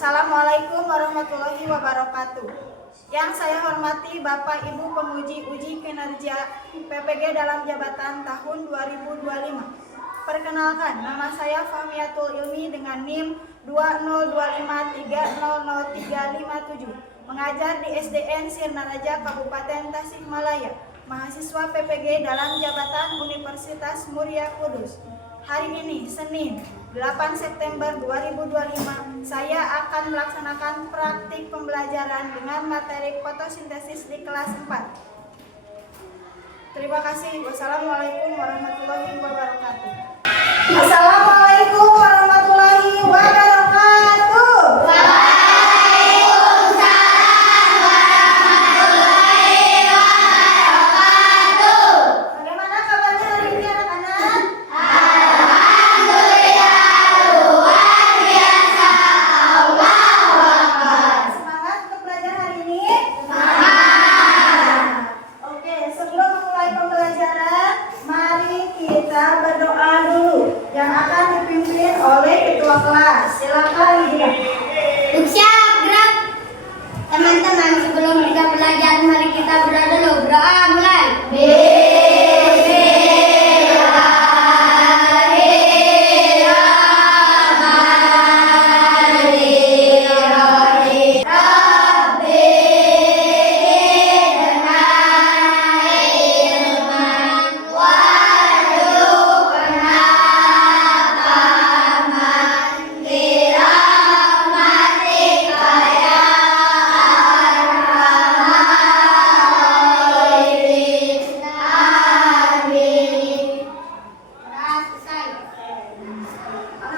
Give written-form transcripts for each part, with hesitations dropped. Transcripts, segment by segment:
Assalamualaikum warahmatullahi wabarakatuh. Yang saya hormati Bapak Ibu Penguji Uji Kinerja PPG dalam jabatan tahun 2025. Perkenalkan, nama saya Fahmiyatul Ilmi dengan NIM 2025300357. Mengajar di SDN Sirnaraja Kabupaten Tasikmalaya. Mahasiswa PPG dalam jabatan Universitas Muria Kudus. Hari ini, Senin, 8 September 2025, saya akan melaksanakan praktik pembelajaran dengan materi fotosintesis di kelas 4. Terima kasih. Wassalamualaikum warahmatullahi wabarakatuh. Assalamualaikum warahmatullahi wabarakatuh. Bagaimana kabarnya hari ini anak-anak? Semangat untuk belajar hari ini? Oke, sebelum memulai pembelajaran, mari kita berdoa dulu yang akan dipimpin oleh ketua kelas. Silakan Lydia. Siap, gerak. Teman-teman, sebelum kita belajar, mari kita berdoa dulu. Berdoa mulai.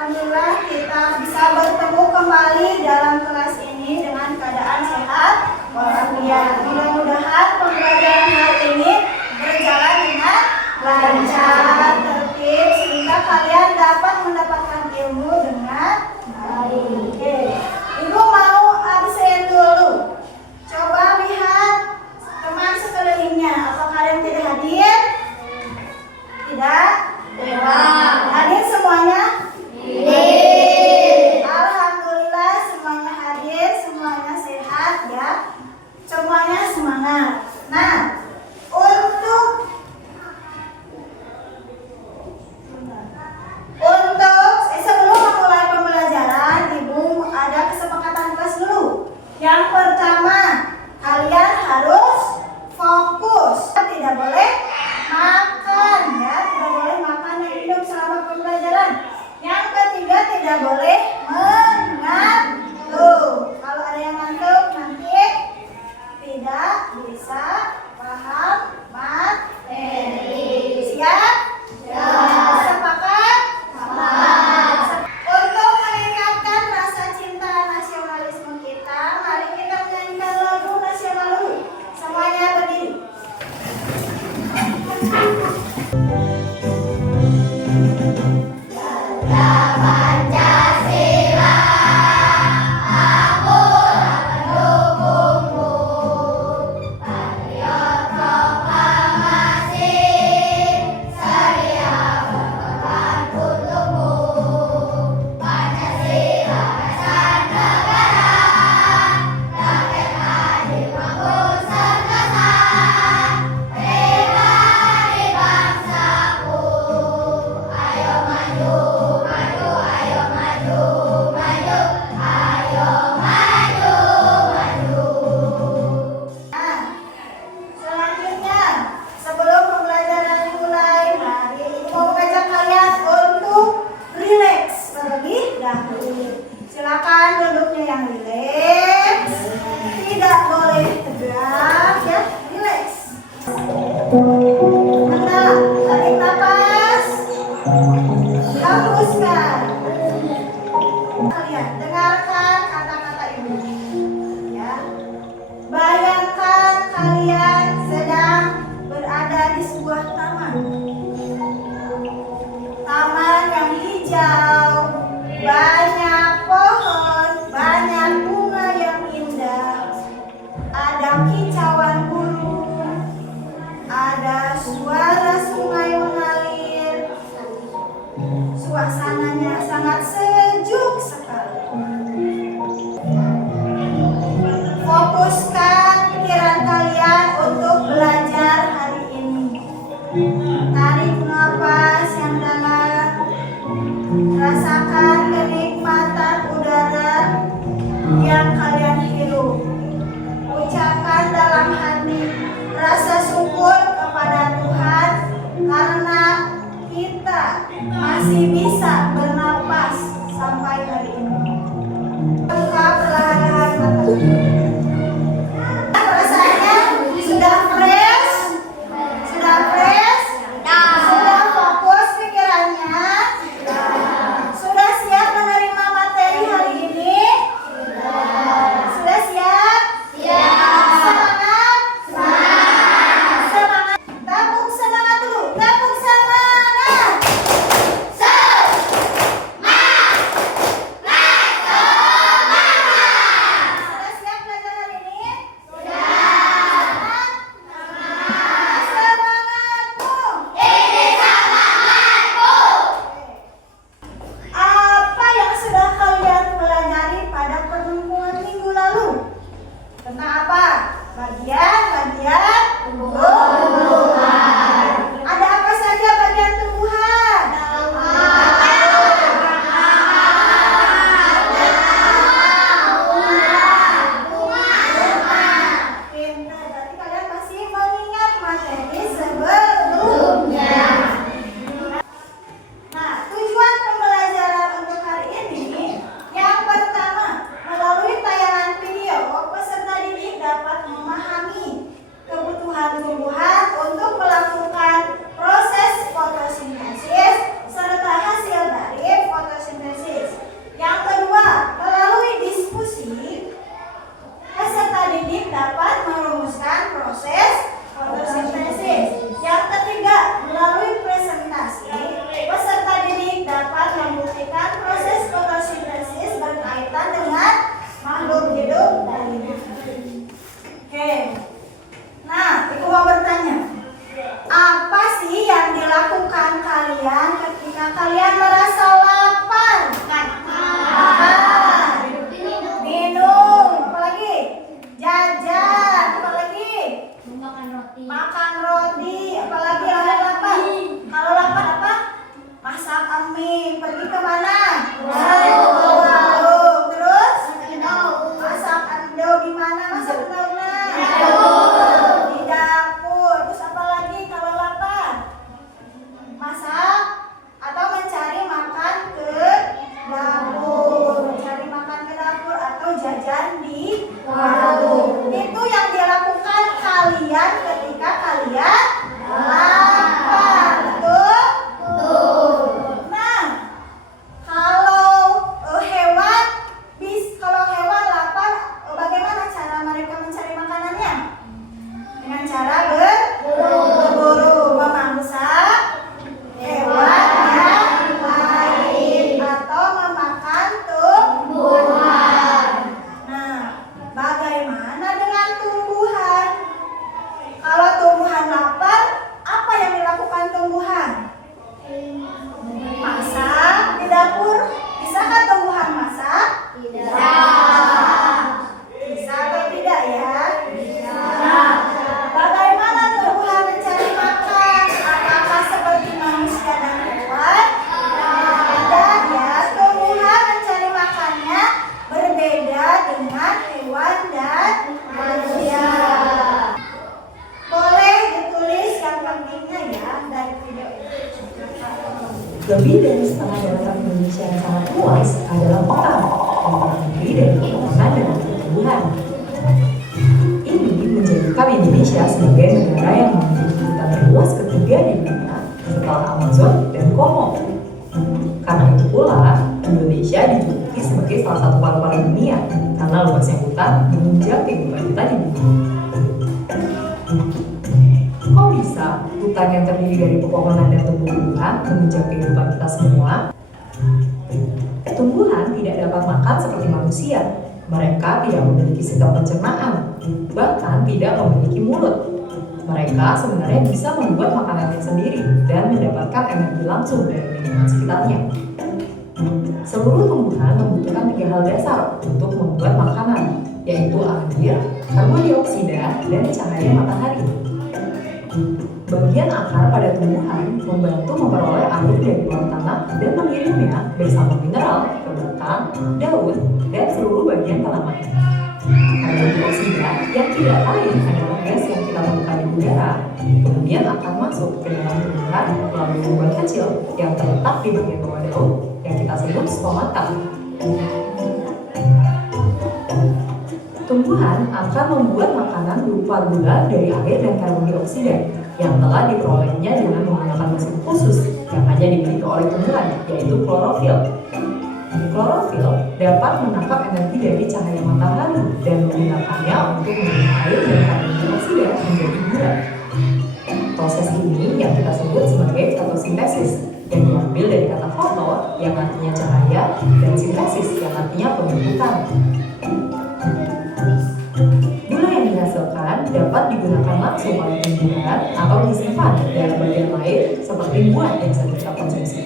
Alhamdulillah kita bisa bertemu kembali dalam kelas ini dengan keadaan sehat walafiat. Mudah-mudahan pembelajaran hari ini berjalan dengan lancar, tertib, sehingga kalian dapat mendapatkan ilmu dengan baik. Oke. Ibu mau absen dulu. Coba lihat teman sekelilingnya. Apakah ada yang tidak hadir? Tidak? Hadir semuanya? Alhamdulillah semuanya hadir, semuanya sehat ya. Semuanya semangat. Nah, sebelum memulai pembelajaran, Ibu ada kesepakatan kelas dulu. Yang pertama, kalian harus fokus. Tidak boleh makan ya, tidak boleh makan dan minum selama pembelajaran. Yang ketiga, tidak boleh mengantuk. Kalau ada yang ngantuk nanti tidak bisa paham materi. Siap? Sepakat? Untuk meningkatkan rasa cinta nasionalisme kita, mari kita menyanyikan lagu nasional dulu. Semuanya berdiri. Selanjutnya, sebelum pembelajaran dimulai, mari Ibu mau mengajak kalian untuk rileks terlebih dahulu. Silakan duduknya yang rileks, tidak boleh tegak ya, rileks. Mendalam, tarik nafas, hembuskan. Kalian dengarkan kata-kata Ibu. Ya. Bayangkan kalian sedang berada di sebuah taman. Taman yang hijau, banyak pohon, banyak bunga yang indah. Ada kicauan burung, ada Perasaannya sudah fresh? Sudah fresh? Sudah fokus pikirannya? Sudah siap menerima materi hari ini? Sudah siap? Semangat? Semangat. Tepuk semangat dulu. Tepuk semangat. Sudah siap belajar hari ini? Semangatmu. Apa yang sudah kalian pelajari pada pertemuan minggu lalu? Tentang apa? Bagian tumbuhan. Ada apa saja bagian tumbuhan? Pintar, berarti kalian masih mengingat materi sebelumnya. Nah, tujuan pembelajaran untuk hari ini yang pertama, melalui tayangan video, peserta didik dapat memahami kebutuhan tumbuhan untuk melakukan proses fotosintesis serta hasil dari fotosintesis. Yang kedua, melalui diskusi, peserta didik dapat merumuskan proses fotosintesis. Yang ketiga, melalui presentasi, peserta didik dapat membuktikan proses fotosintesis berkaitan dengan makhluk hidup lainnya. Oke. Nah, aku mau bertanya, apa sih yang dilakukan kalian ketika kalian merasa lapar? Makan, minum, apalagi? Jajan, apalagi? Makan roti, apalagi kalau lapar? Kalau lapar apa? Masak mie, pergi kemana? Warung. Terus? Masak endo, gimana masak endoknya? Di dapur. Terus apa lagi kalau lapar? Masak atau mencari makan ke dapur. Mencari makan ke dapur atau jajan di warung. Itu yang dilakukan kalian ketika kalian lapar. Betul? Nah, kalau hewan, kalau hewan lapar, bagaimana cara mereka mencari makanannya? Dengan cara berburu, memangsa hewan yang lain atau memakan tumbuhan. Nah, bagaimana dengan tumbuhan? Kalau tumbuhan lapar, apa yang dilakukan tumbuhan? Masak di dapur. Bisakah tumbuhan masak? Bisa atau tidak ya? Bagaimana tumbuhan mencari makan? Apakah seperti manusia dan hewan? Tidak ya, tumbuhan mencari makannya berbeda dengan hewan dan manusia. Boleh ditulis yang pentingnya ya dari video ini. Lebih dari setengah daratan Indonesia yang sangat luas adalah hutan yang terdiri dari pepohonan dan tumbuhan. Ini menjadikan Indonesia sebagai negara yang memiliki hutan terluas ketiga di dunia setelah Amazon dan Kongo. Karena itu pula, Indonesia dijuluki sebagai salah satu paru-paru dunia karena luasnya hutan menunjang kehidupan kita di bumi. Kok bisa hutan yang terdiri dari pepohonan dan tumbuh-tumbuhan menunjang kehidupan kita semua? Tumbuhan tidak dapat makan seperti manusia. Mereka tidak memiliki sistem pencernaan, bahkan tidak memiliki mulut. Mereka sebenarnya bisa membuat makanannya sendiri dan mendapatkan energi langsung dari lingkungan sekitarnya. Seluruh tumbuhan membutuhkan 3 hal dasar untuk membuat makanan, yaitu air, karbon dioksida, dan cahaya matahari. Bagian akar pada tumbuhan membantu memperoleh air dari bawah tanah dan mengirimnya bersama mineral ke batang, daun, dan seluruh bagian tanaman. Karbon dioksida yang tidak lain adalah gas yang kita temukan di udara, kemudian akan masuk ke dalam tumbuhan melalui lubang kecil yang terletak di bagian bawah daun yang kita sebut stomata. Tumbuhan akan membuat makanan berupa gula dari air dan karbon dioksida yang telah diperolehnya dengan menggunakan mesin khusus yang hanya dimiliki oleh tumbuhan, yaitu klorofil. Klorofil dapat menangkap energi dari cahaya matahari dan menggunakannya untuk mengubah air dan karbon dioksida menjadi gula. Proses ini yang kita sebut sebagai fotosintesis yang diambil dari kata foto yang artinya cahaya dan sintesis yang artinya pembentukan. Gula yang dihasilkan dapat digunakan langsung oleh tumbuhan atau disimpan dalam bagian lain seperti buah yang sedang kita konsumsi.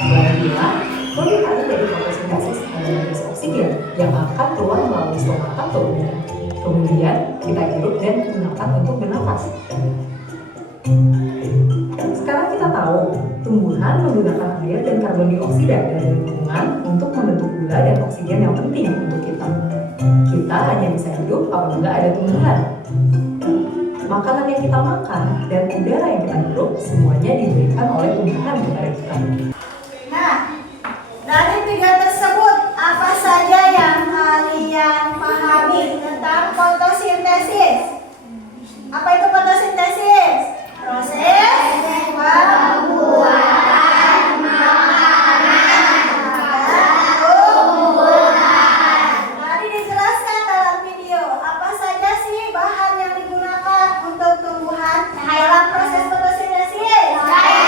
Selain gula, produk air dari fotosintesis adalah gas oksigen yang akan keluar melalui stomata ke udara. Kemudian kita hirup dan gunakan untuk bernafas. Sekarang kita tahu, tumbuhan menggunakan air dan karbon dioksida dari lingkungan untuk membentuk gula dan oksigen yang penting untuk kita. Kita hanya bisa hidup apabila ada tumbuhan. Makanan yang kita makan dan udara yang kita hirup semuanya diberikan oleh tumbuhan kepada kita. Nah, dari tiga tersebut, apa saja yang kalian pahami tentang fotosintesis? Apa itu fotosintesis? Proses pembuatan makanan tumbuhan. Tadi dijelaskan dalam video, apa saja sih bahan yang digunakan untuk tumbuhan dalam proses fotosintesis? Cahaya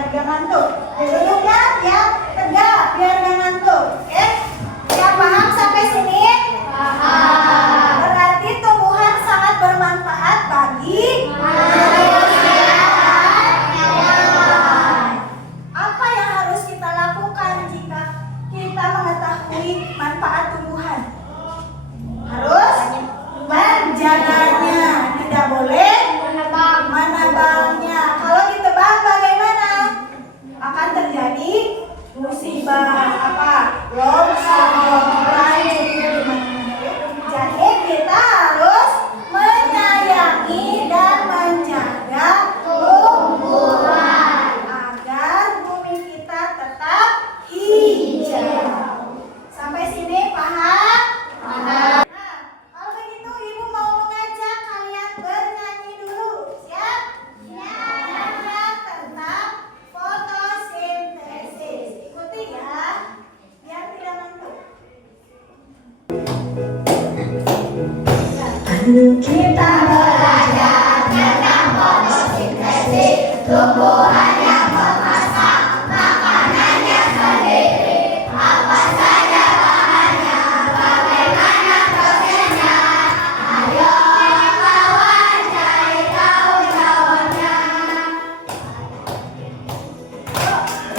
biar gak ngantuk. Duduknya yang tegak biar gak ngantuk. Oke? Yang paham sampai sini? Paham. Berarti tumbuhan sangat bermanfaat bagi apa yang harus kita lakukan jika kita mengetahui manfaat tumbuhan? Harus menjaganya, tidak boleh menebangnya. Kalau ditebang bagaimana? Akan terjadi musibah apa? Longsor, banjir. Jadi kita harus menyayangi dan menjaga tumbuhan agar bumi kita tetap hijau. Sampai sini paham? Paham. Nah, kalau begitu Ibu mau mengajak kalian bernyanyi dulu. Siap? Siap. Tentang fotosintesis. Ikuti ya, biar tidak ngantuk. Kita belajar tentang fotosintesis, tumbuhan yang memasak makanannya sendiri. Apa saja bahannya, bagaimana prosesnya? Ayo kawan cari tahu jawabnya.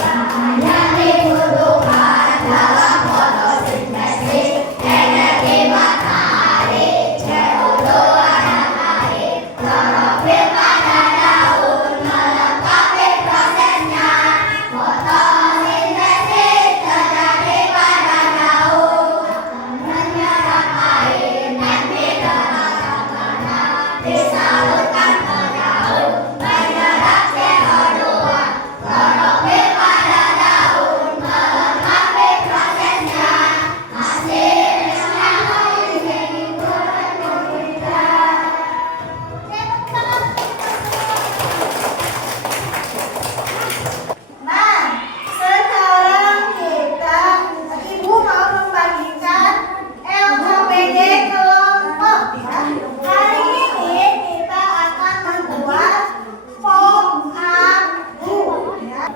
Bahan yang dibutuhkan dalam fotosintesis: energi matahari, CO2 yang naik, klorofil pada daun melengkapi prosesnya. Fotosintesis terjadi pada daun, menyerap air dan mineral tanah, disalurkan ke daun, menyerap CO2, klorofil pada daun melengkapi prosesnya. Hasilnya menjadi berbuah. Nah, sekarang Ibu mau membagikan LKPD kelompok ya. Hari ini kita akan membuat form aku ya.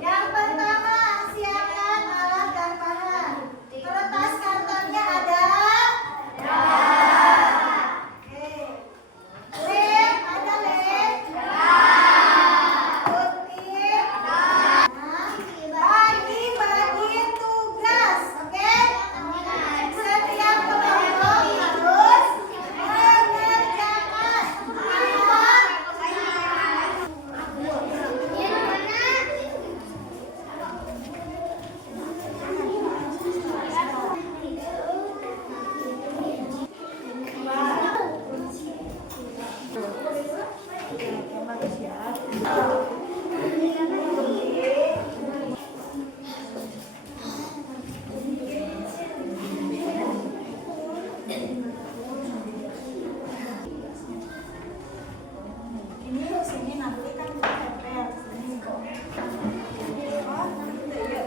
Yang pertama, siapkan alat dan bahan. Kertas kartonnya ada? Oke. Lem, ada lem? Putih? Bagi-bagi tugas, oke? Setiap kelompok harus mengerjakan ini sini nanti kan tempel sini kok. Oh, nanti ya.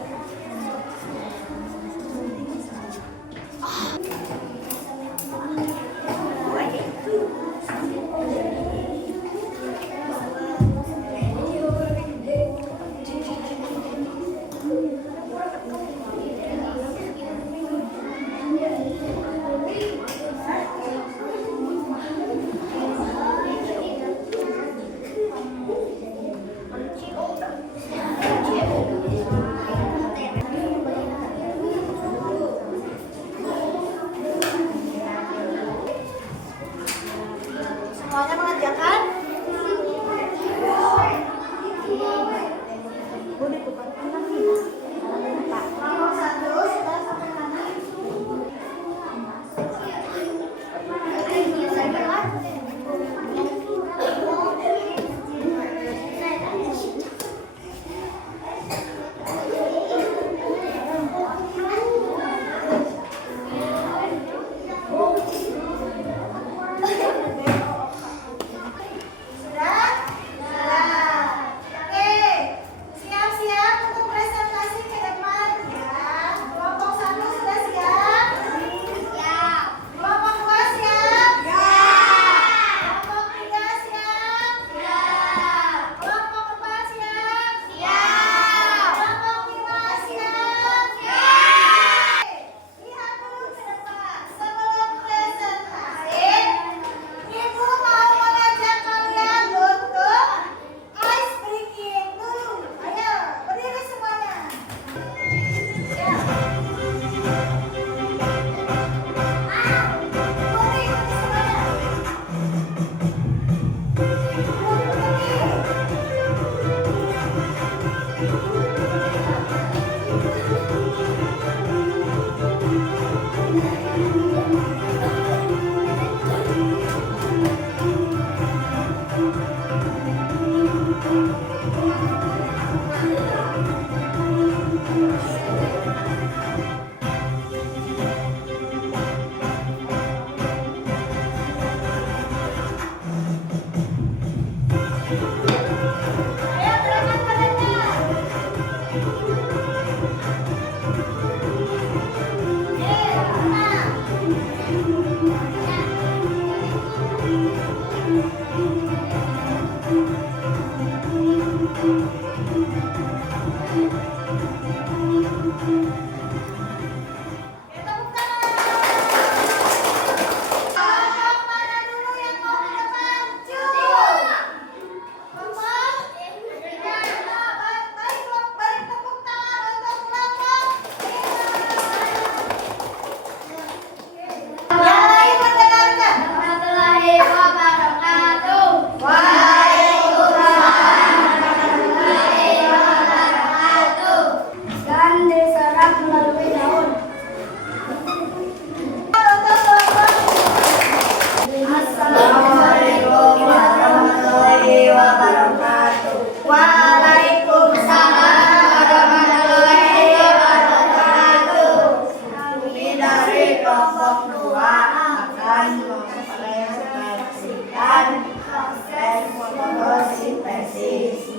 fotosintesis.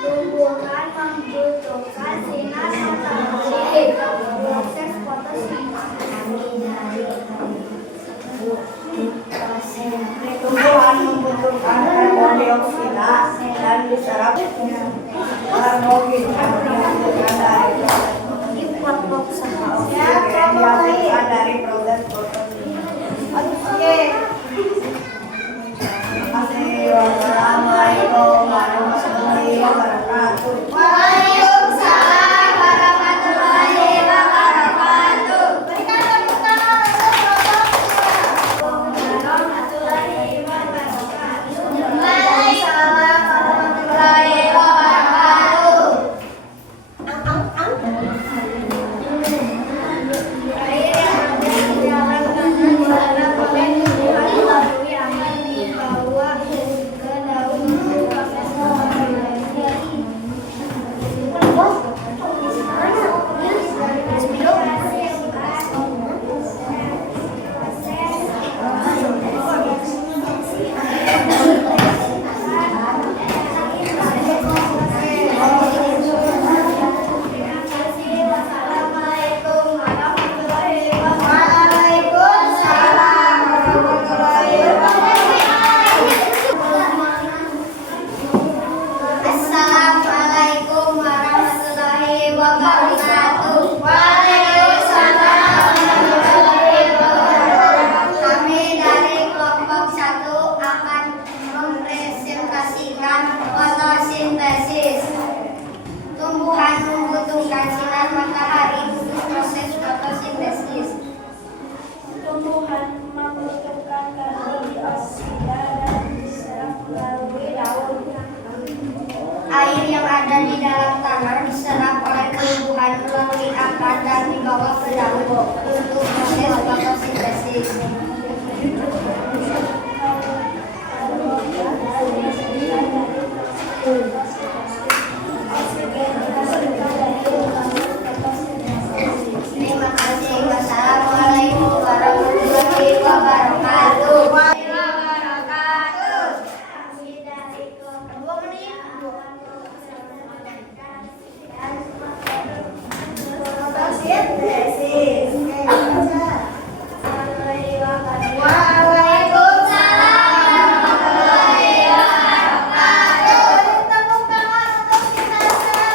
Tumbuhan membutuhkan sinar matahari proses fotosintesis. Tumbuhan membutuhkan karbon dioksida dan diserap karbohidrat dihasilkan dari dari proses fotosintesis. Oke. Assalamualaikum warahmatullahi wabarakatuh. Waalaikumsalam warahmatullahi wabarakatuh. Berikan tepuk tangan untuk warahmatullahi wabarakatuh. Waalaikumsalam warahmatullahi wabarakatuh. Air yang ada di dalam kandungan adalah polen melalui air dibawa ke daun proses Wassalamualaikum warahmatullahi wabarakatuh. Waalaikumsalam warahmatullahi wabarakatuh. Assalamualaikum warahmatullahi wabarakatuh. Waalaikumsalam warahmatullahi wabarakatuh. Kami dari kelompok 1 akan mempresentasikan fotosintesis. Tumbuhan membutuhkan sinar matahari untuk proses fotosintesis. Tumbuhan membutuhkan karbon dioksida dan diserap melalui daun. Air yang ada di dalam tanah diserap oleh tumbuhan melalui akar dan dibawa ke daun untuk proses fotosintesis. Terima kasih. Wassalamualaikum warahmatullahi wabarakatuh. Kami dari kelompok 2 menit. Fotosintesis. Waalaikumsalam warahmatullahi wabarakatuh. Tepuk tangan untuk kita semua.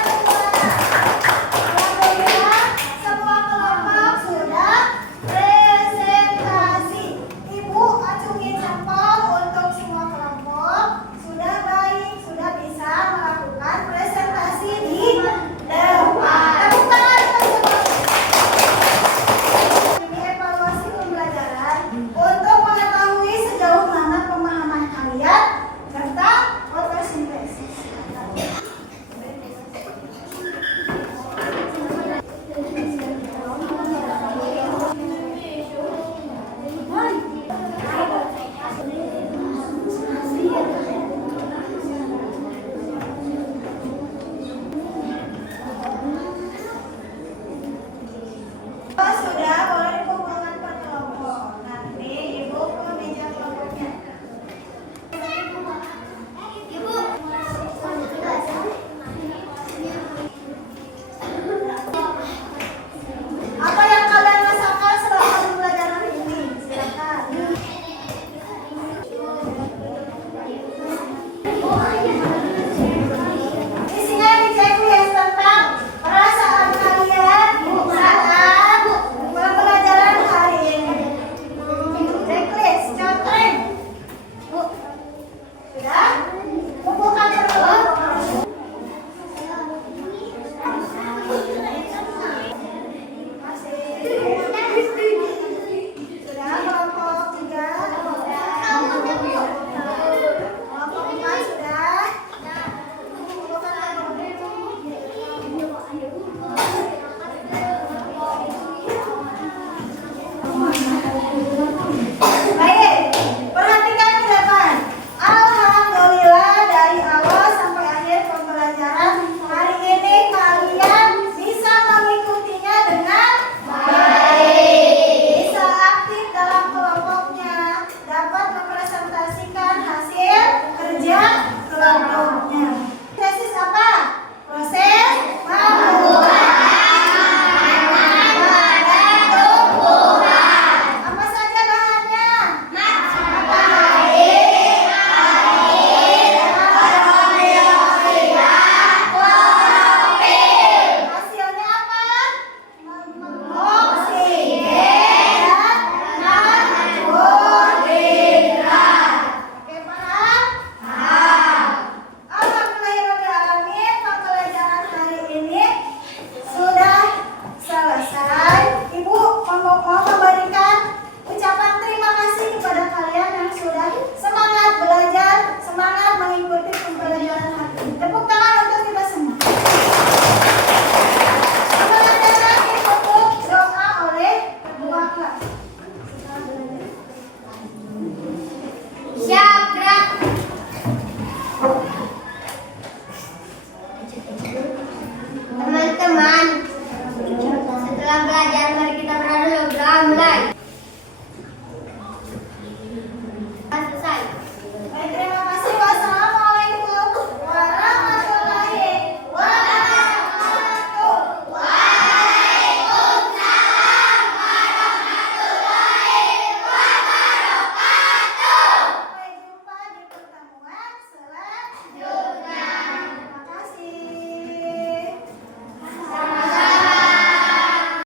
Alhamdulillah, semua kelompok sudah presentasi. Ibu acungin jempol untuk semua kelompok. Sudah baik, sudah bisa melakukan presentasi di depan. Tepuk tangan untuk semua. Ini evaluasi pembelajaran untuk mengetahui sejauh mana pemahaman kalian tentang fotosintesis. Sudah boleh dikumpulkan per kelompok. Nanti ibu ke meja kelompoknya. Apa yang kalian rasakan selama pembelajaran ini? Silakan. Isinya di checklist tentang perasaan kalian saat pembelajaran hari ini. Checklist, contoh. Sudah? Kumpulkan per kelompok. Sudah kelompok 3? Kelompok 4 sudah? Setelah belajar, mari kita berdoa dulu.